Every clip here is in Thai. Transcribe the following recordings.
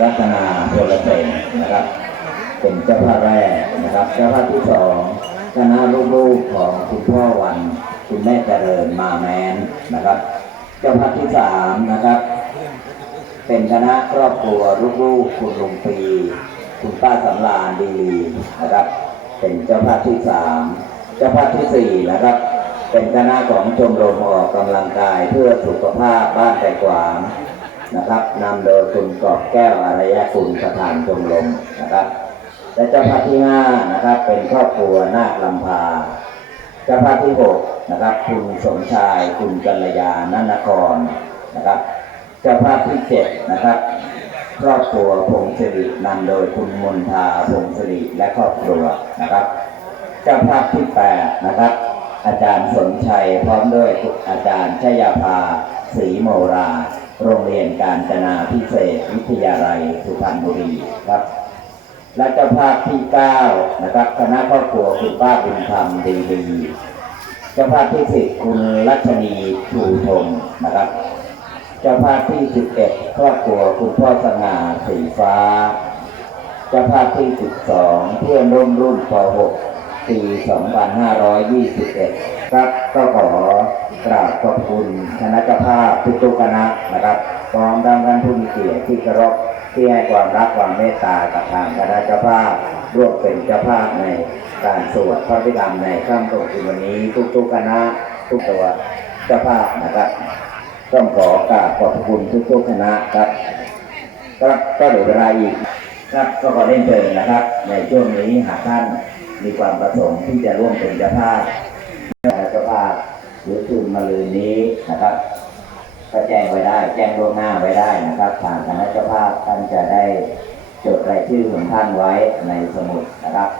รัตนาโพลเซนนะครับ เป็นเจ้าภาพแรกนะครับ เจ้าภาพที่สองคณะลูกๆของคุณพ่อวันคุณแม่เจริญมาแมนนะครับ เจ้าภาพที่สามนะครับ เป็นคณะครอบครัวลูกๆคุณลุงปีคุณป้าสำรานดีลีนะครับ เป็นเจ้าภาพที่สามเจ้าภาพที่สี่นะครับ เป็นคณะของชมรมออกกำลังกายเพื่อสุขภาพบ้านแต่กวาง นะครับนำโดยคุณกอบแก้วอารยกุลประธานชมรมนะครับและเจ้าภาพที่ห้านะครับเป็นครอบครัวนาคลำพาเจ้าภาพที่หกนะครับคุณสมชายคุณกัลยานันครนะครับเจ้าภาพที่เจ็ดนะครับครอบครัวพงศิรินำโดยคุณมนทาพงศิริและครอบครัวนะครับ เจ้าภาพที่แปดนะครับ อาจารย์สนชัยพร้อมด้วยอาจารย์ชยาภาศรีโมรา โรงเรียนการจนาพิเศษวิทยาลัยสุพรรณบุรีครับและเจ้าภาพที่เก้านะครับคณะครอบครัวคุณป้าบุญธรรมดีดีเจ้าภาพที่สิบคุณรัชนีชูธงนะครับ เจ้าภาพที่สิบเอ็ดครอบครัวคุณพ่อสง่าสีฟ้า เจ้าภาพที่สิบสองเพื่อนร่วมรุ่นป .6 ปี2521 ครับก็ขอกราบขอบคุณคณะเจ้าภาพทุกๆคณะนะครับพร้อมดังกันผู้มีเกียรติที่เคารพที่ให้ความรักความเมตตากับทางคณะเจ้าภาพร่วมเป็นเจ้าภาพในการสวดพระพิธรรมในค่ำตกวันนี้ ทุกๆคณะทุกตัวเจ้าภาพนะครับต้องขอกราบขอบคุณทุกๆคณะครับครับก็เหลือเวลาอีกครับก็ขอเล่นเชิญนะครับ ในช่วงนี้หากท่านมีความประสงค์ที่จะร่วมเป็นเจ้าภาพ หรือคืนมาลืนนี้นะครับ ก็แจ้งไว้ได้ แจ้งล่วงหน้าไว้ได้นะครับทางคณะเจ้าภาพท่านจะได้จดรายชื่อของท่านไว้ในสมุดนะครับ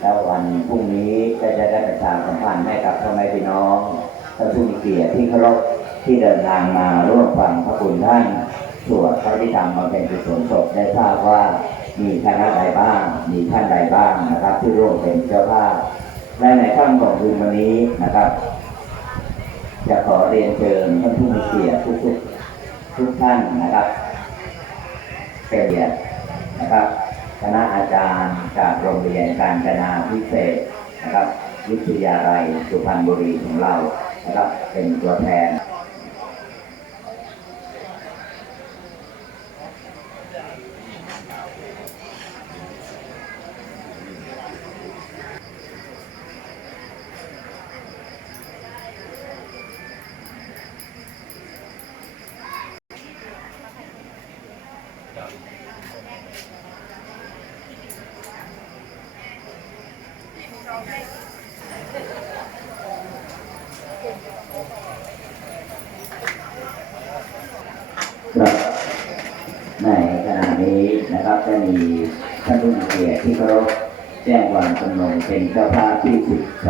แล้ววันพรุ่งนี้ก็จะได้ประชาสัมพันธ์ให้กับพ่อแม่พี่น้องท่านผู้มีเกียรติที่เคารพที่เดินทางมาร่วมฟังพระคุณท่านสวดพระพิธรรมมาเป็นกุศลศพได้ทราบว่ามีคณะใดบ้าง มีท่านใดบ้างนะครับ ที่ร่วมเป็นเจ้าภาพและในค่ำของคืนวันนี้นะครับ จะขอเรียนเชิญท่านผู้มีเกียรติทุกทุกท่านนะครับเป็นเกียรตินะครับคณะอาจารย์จากโรงเรียนการจนาพิเศษนะครับ วิทยาลัยสุพรรณบุรีของเรานะครับเป็นตัวแทน ครับในขณะนี้นะครับจะมีท่านผู้มีเกียรติที่เคารพแจ้งความจำนงเป็นเจ้าภาพที่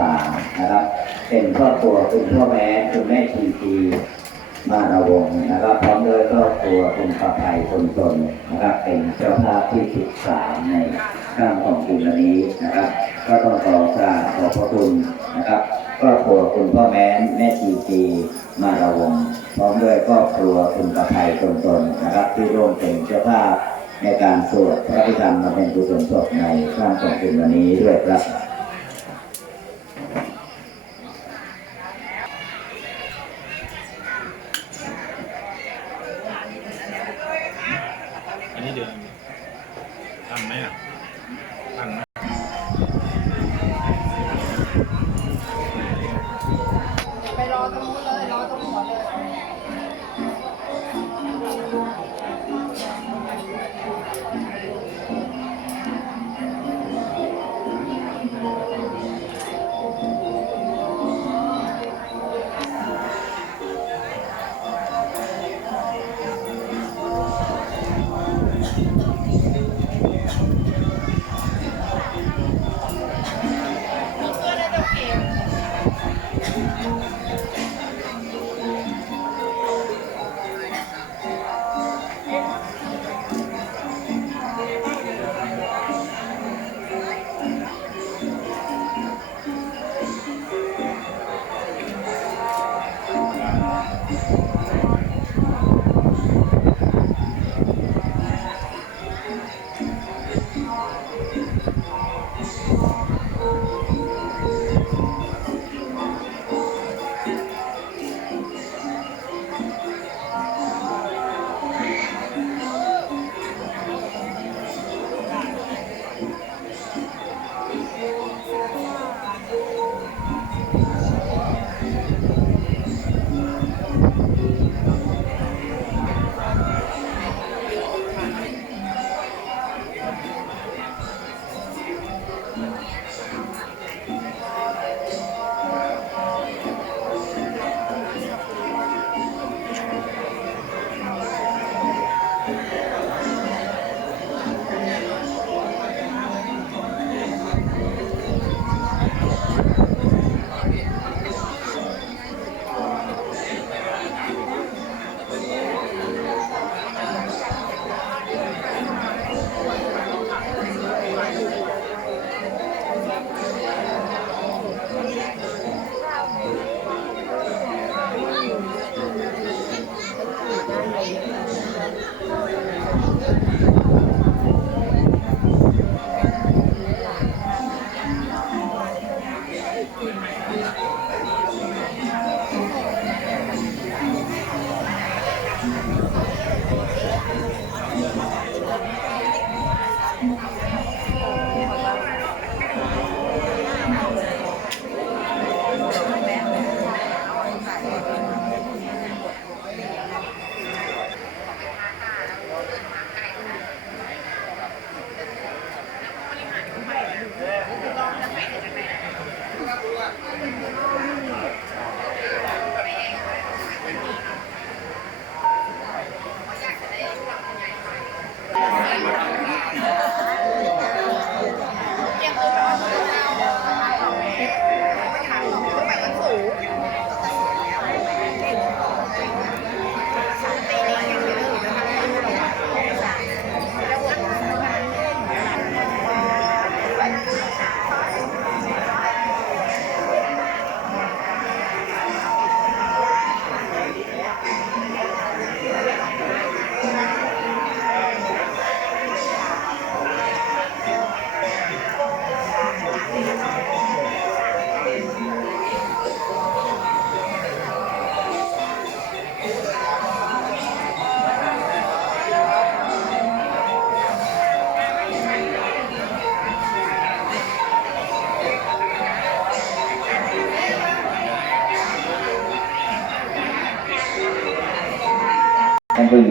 13นะครับ เป็นครอบครัวคุณพ่อแม่คุณแม่ชีทีมาระวงนะครับพร้อมด้วยครอบครัวคุณประภัยคนตนนะครับเป็นเจ้าภาพที่13ในข้ามของคุณนนี้นะครับ ก็ต้องขอกราบขอบพระคุณนะครับครอบครัวคุณพ่อแม่แม่ชีที มาระวงพร้อมด้วยครอบครัวคุณประภัยคนตนนะครับ ที่ร่วมเป็นเจ้าภาพในการสวดพระพิธรรมมาเป็นกุศลศพในข้ามของคุณวันนี้ด้วยครับ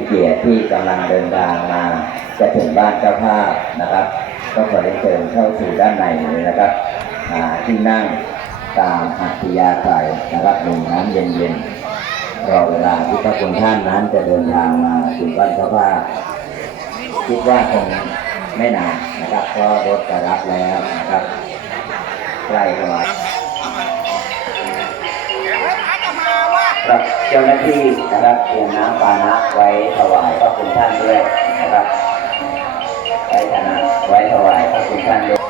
เกียรติที่กำลังเดินทางมาจะถึงบ้านเจ้าภาพนะครับ ก็ขอเชิญเข้าสู่ด้านในเลยนะครับที่นั่งตามอัธยาศัยนะครับดื่มน้ำเย็นๆรอเวลาที่พระคุณท่านนั้นจะเดินทางมาถึงบ้านเจ้าภาพคิดว่าคงไม่นานนะครับเพราะรถจะรับแล้วนะครับใกล้เข้ามา เจ้าหน้าที่นะครับเตรียมน้ำปานะไว้ถวายพระคุณท่านด้วยนะครับไว้ฐานะไว้ถวายพระคุณท่านด้วย